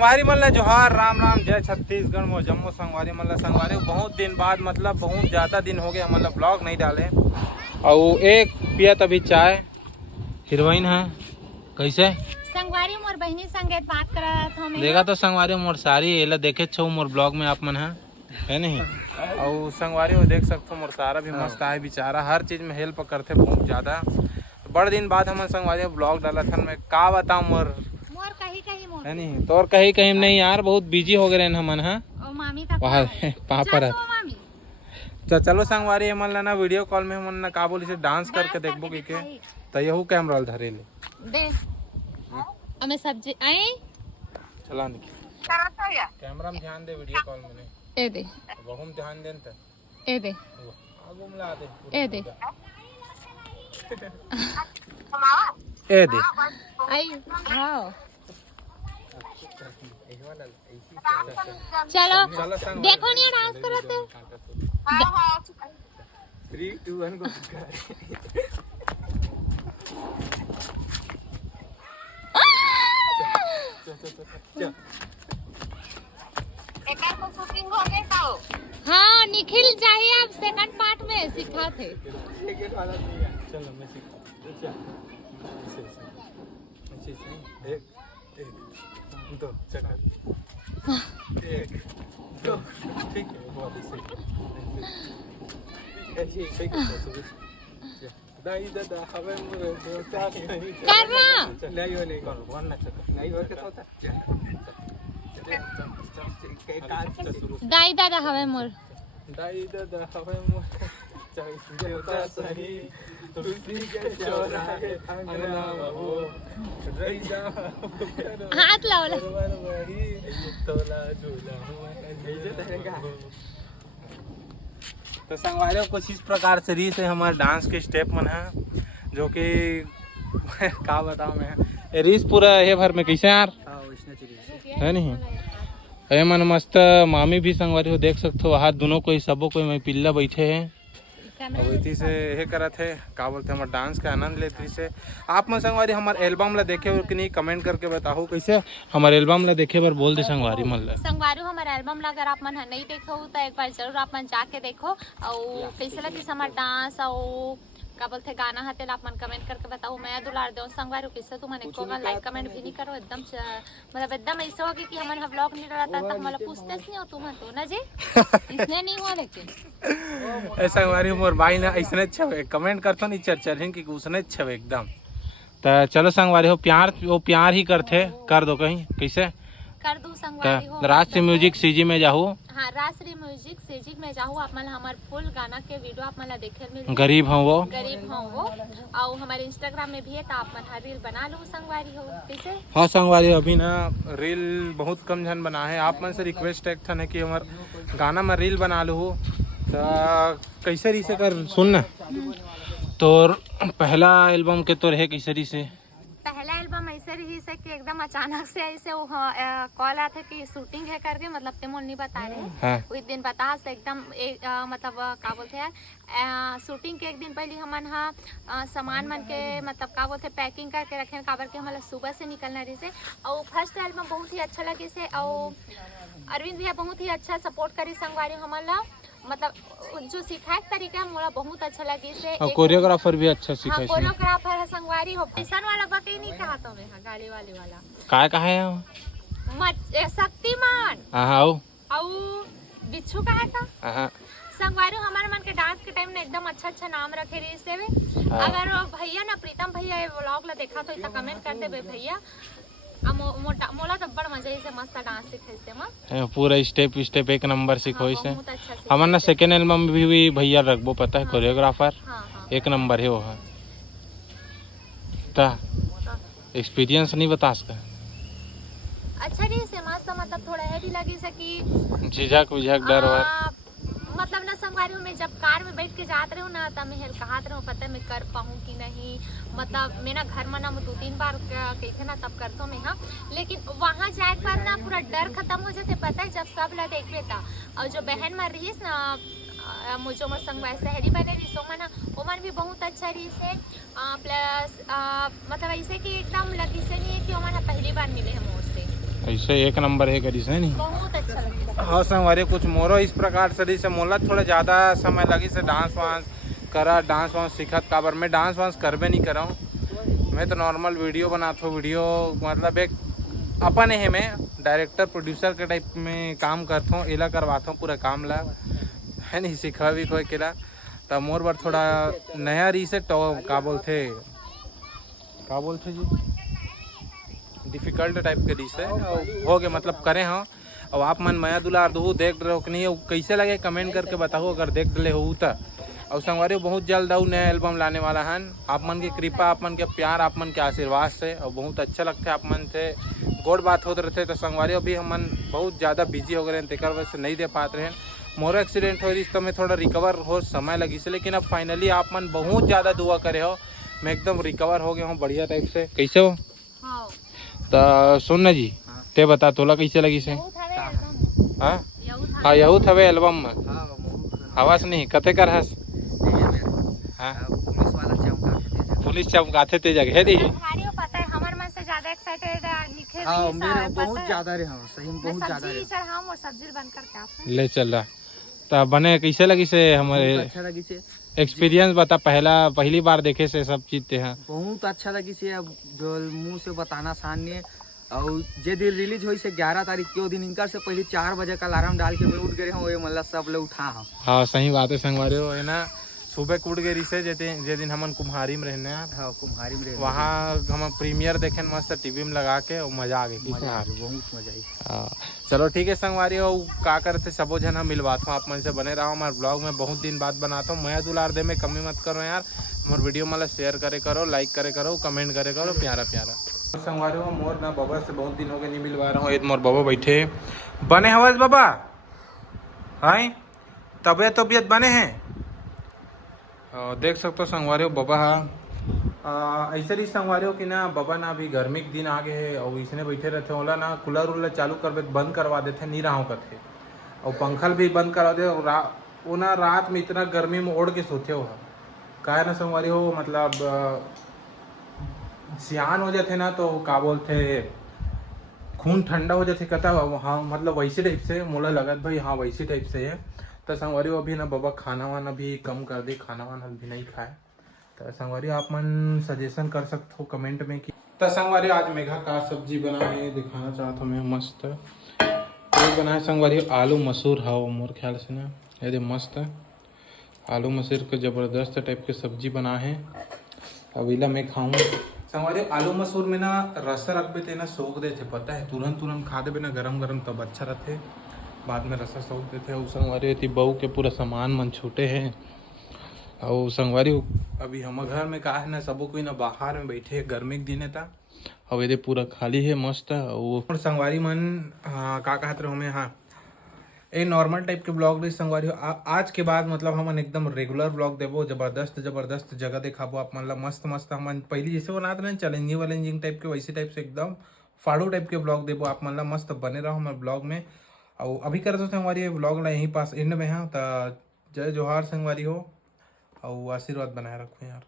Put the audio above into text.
संगवारी मल्ला जोहार, राम राम, जय छत्तीसगढ़। मो जम्मू संगवारी मल्ला संगवारी बहुत दिन बाद, मतलब बहुत ज़्यादा दिन हो गया, मतलब ब्लॉग नहीं डाले। और एक पियत अभी चाय हीरोइन है कैसे संगवारी मोर बहनी संगे बात करत हमें देखा तो संगवारी मोर सारी एला देखे छो मोर ब्लॉग में आप मन है नहीं। और संगवारी हो देख सकते हो मोर सारा भी मस्त आए, बेचारा हर चीज में हेल्प करते बहुत ज्यादा। बड़े दिन बाद हम संगवारी ब्लॉग डाला था, मैं का बताऊं मोर कहीं है नहीं तो और कहीं कहीं नहीं यार, बहुत बिजी हो गए हमन है मामी वहाँ पापा। चलो संगवारी मन ला ना वीडियो कॉल में हमन ना का बोली से डांस करके देखबो के तो यहू कैमरा धरे ले दे हमें सब्जी आए चला निकल कैमरा में ध्यान दे, वीडियो कॉल में ए दे बहुत ध्यान देन त ए दे आगू में ला दे ए दे ए दे आई हाँ चलो देखो नहीं डांस करते 3 2 1 गो। हाँ निखिल चाहिए अब सेकंड पार्ट में सिखा थे। चलो मैं सिखा एक दो चलो एक दो ठीक है बहुत सही ठीक है दाई दादा हवे मुरे देवता नहीं करना नहीं करो वरना चलो नहीं हो के होता दाई दादा हवे मोर दाई दादा हवे मोर देवता सही तुलसी के चौराहे अंगना वो रही जा हाथ लाओ वही तोला झूला तो संगवारी कुछ इस प्रकार से रीस है हमारे डांस के स्टेप मन है, जो कि का बताऊं मैं रीस पूरा ये भर में कैसे यार है नहीं है मन मस्त। मामी भी संगवारी हो देख सकते हो, हाथ दोनों कोई सबो कोई मैं पिल्ला बैठे हैं और इसी से ये करत है का बोलते हमारे डांस का आनंद लेते से। आप मन संगवारी हमारे एल्बम ला देखे हो कि नहीं कमेंट करके बताओ कैसे हमारे एल्बम ला देखे बार बोल दे संगवारी मन ला। संगवारी हमारे एल्बम ला अगर आप मन नहीं देखो तो एक बार जरूर आप मन जाके देखो और कैसे लगी हमारा डांस और का बोलते गाना हते आप मन कमेंट करके बताओ। मैं दुलार दो संगवारी कैसे तुम मन को लाइक कमेंट भी नहीं करो, एकदम मतलब एकदम ऐसा हो गया कि हमन व्लॉग नहीं डालता तो हमारा पूछते नहीं हो तुम तो ना जी इसने नहीं हुआ लेकिन ऐसा हमारी मोर भाई ना ऐसने अच्छा कमेंट करतो नहीं चर्चा कि उसने अच्छा एकदम। तो चलो संगवारी हो प्यार वो प्यार ही करते कर दो कहीं कैसे कर दू संगवारी हो राष्ट्रीय म्यूजिक सीजी में जाहू। हाँ राष्ट्रीय म्यूजिक सीजी में जाहू आप मन हमार फुल गाना के वीडियो आप मन देखे मिल गरीब हो वो और हमारे इंस्टाग्राम में भी है तो आप मन रील बना लो संगवारी हो कैसे। हाँ संगवारी अभी ना रील बहुत कम जन बना है, आप मन से रिक्वेस्ट एक था कि हमार गाना में रील बना लो तो कैसे री से कर सुन ना तोर पहला एल्बम के तोर है कैसे री से पहला एल्बम ऐसे रही से कि एकदम अचानक से ऐसे वो कॉल आया था कि शूटिंग है करके, मतलब तेमोल नहीं बता रहे हाँ। उस दिन बता से एकदम मतलब का बोलते हैं शूटिंग के एक दिन पहले हमन सामान मन के मतलब का बोलते पैकिंग करके रखे काबर के हमारा सुबह से निकलना रही से। और फर्स्ट एल्बम बहुत ही अच्छा लगे से और अरविंद भैया बहुत ही अच्छा सपोर्ट करी संगवारी हमारा, मतलब जो सिखाए तरीका मोला बहुत अच्छा लगे से। और कोरियोग्राफर भी अच्छा सिखाए। कोरियोग्राफर है संगवारी हो पिसन वाला बकई नहीं कहा तो मैं गाड़ी वाले वाला काय कहा है शक्तिमान हां औ बिच्छू का है का हां संगवारी हमारे मन के डांस के टाइम ने एकदम अच्छा नाम रखे रही से। अगर भैया ना प्रीतम भैया ये व्लॉग ला देखा तो इतना कमेंट कर दे भैया मोला तो बड़ मजा से मस्त डांस सिखाइसे म पूरा स्टेप एक नंबर सिखोई से। अच्छा हमन ना सेकेंड एल्बम में भी भैया रखबो पता है कोरियोग्राफर एक नंबर है वो है ता एक्सपीरियंस नहीं बता सकता अच्छा नहीं से मस्त, मतलब थोड़ा है भी लगी से कि झिझक विझक डर वर मतलब ना संगवारी में जब कार में बैठ के जाते रहो ना तब मैं कहात रहो पता मैं कर पाऊँ कि नहीं, मतलब मेरा घर में ना 2-3 बार कहते ना तब करता मैं हाँ, लेकिन वहाँ जाए पर ना पूरा डर खत्म हो जाते पता है जब सब ला देख लेता। और जो बहन मर रही ना मुझे मोर संगवारी शहरी बने रही सो मना ओमन भी बहुत अच्छा रही से प्लस मतलब ऐसे कि एकदम लगी से नहीं है कि ओमन पहली बार मिले हैं मोर से ऐसे एक नंबर है करी से नहीं। बहुत अच्छा लगता है। हाँ संगवारी कुछ मोरो इस प्रकार से रही से मोला थोड़ा ज़्यादा समय लगी से डांस वांस करा, डांस वांस सीखत काबर मैं डांस वांस करबे नहीं कर रहा हूँ। मैं तो नॉर्मल वीडियो बनाता हूँ, वीडियो मतलब एक अपन है, मैं डायरेक्टर प्रोड्यूसर के टाइप में काम करता हूँ, एला करवाता हूँ पूरा काम ला है नहीं, सिखा भी कोई केला। तब मोर बार थोड़ा नया रही से तो का बोलते जी डिफिकल्ट टाइप के डिश है हो गए मतलब करे हाँ। और आप मन माया दुलार दो देख रहे हो कि नहीं, कैसे लगे कमेंट करके बताओ अगर देख डले हो तो। और संगवारी बहुत जल्द आऊ नया एल्बम लाने वाला हन, आप मन की कृपा, आप मन के प्यार, आप मन के आशीर्वाद से और बहुत अच्छा लगता है आप मन से गोड़ बात होते रहते। तो संगवारी अभी हम मन बहुत ज़्यादा बिजी हो गए तेकर वजह से नहीं दे पाते रहे। मोर एक्सीडेंट हो रही तो मैं थोड़ा रिकवर हो समय लगी से, लेकिन अब फाइनली आप मन बहुत ज़्यादा दुआ करे हो, मैं एकदम रिकवर हो गया हूँ बढ़िया टाइप से। कैसे हो? हाँ। तो सुन ना जी, ते बता तोला कैसे लगी से? हाँ हाँ यहू थवे एल्बम में हवास नहीं कथे कर हस। हाँ पुलिस चमकाते ते जगह दी। पता है हमारे मन से ज्यादा एक्साइटेड निखे हाँ मेरे बहुत ज्यादा रे, हाँ सही में बहुत ज्यादा रे। सर हम और सब्जी बंद करके आप ले चल रहा तो बने कैसे लगी से हमारे अच्छा लगी से एक्सपीरियंस बता, पहली बार देखे से सब चीज ते हैं। बहुत अच्छा लगी से, अब जो मुंह से बताना आसान नहीं है। और जे दिन रिलीज हुई से 11 तारीख के दिन इनका से पहले 4 बजे का अलार्म डाल के मैं उठ गए हूँ, मतलब सब लोग उठा हूँ। हाँ सही बात है संगवारी हो है ना, सुबह कूट गई से जे दिन हमन कुम्हारी में रहने यार। हाँ कुम्हारी में वहाँ हम प्रीमियर देखे मस्त टीवी में लगा के और मजा आ गई, मजा आ गया, बहुत मजा आई। हाँ चलो ठीक है संगवारी हो, का करते सबो जना मिलवाता हूँ आप मन से बने रहो हमारे ब्लॉग में, बहुत दिन बाद बनाता हूँ। मैं दुलार दे में कमी मत करो यार, हमारे वीडियो मतलब शेयर करे करो, लाइक करे करो, कमेंट करे करो प्यारा प्यारा। संगवारी हो मोर ना बाबा से बहुत दिन हो गए नहीं मिलवा रहा हूँ, मोर बाबा बैठे बने हवस बाबा, हाय तबियत बने हैं। देख सकते हो संगवारी हो बाबा ऐसे ही संगवारी हो कि ना बाबा ना अभी गर्मी के दिन आ गए है और इसने बैठे रहते ओला ना कूलर उलर चालू कर बंद करवा देते नहीं रहा करते, और पंखल भी बंद करवा दे। वो ना रात में इतना गर्मी में ओढ़ के सोते हो का है ना संगवारी हो, मतलब सियान हो जाते ना तो का बोलते खून ठंडा हो जाते कहता हाँ, मतलब वैसे टाइप से मोला लगत भाई हाँ वैसे टाइप से है। तो संगवारी अभी ना बाबा खाना वाना भी कम कर दे, खाना वाना भी नहीं खाए। तो संगवारी आप मन सजेशन कर सकते हो कमेंट में कि तो संगवारी आज मेघा का सब्जी बना है दिखाना चाहता हूँ मैं मस्त। ये बना है संगवारी आलू मसूर, हाँ मोर ख्याल से ना ये मस्त है आलू मसूर के ज़बरदस्त टाइप के सब्जी बना है। अभी मैं खाऊँ संगवारी आलू मसूर में ना रस रख बे ना सोख देते, पता है तुरंत खा दे ना गरम गरम तब अच्छा रहते, बाद में रसा सोख देते। और संगवारी बहू के पूरा सामान मन छूटे हैं। और संगवारी अभी हम घर में का है ना सबो कोई ना बाहर में बैठे है, गर्मी के दिन है था और ये पूरा खाली है मस्त। और संगवारी मन का कहते रहो मैं, हाँ ये नॉर्मल टाइप के ब्लॉग रही संगवारी हो। आज के बाद मतलब हम एकदम रेगुलर ब्लॉग देवो, जबरदस्त जगह दिखाबो आप मतलब मस्त हम पहले जैसे बनाते रहे चैलेंजिंग टाइप के वैसे टाइप से एकदम फाड़ू टाइप के ब्लॉग देवो आप मतलब मस्त बने रहो हमारे ब्लॉग में। और अभी कर दो संगवारी ब्लॉग ला यहीं पास एंड में है। तो जय जोहार संगवारी हो और आशीर्वाद बनाए रखो यार।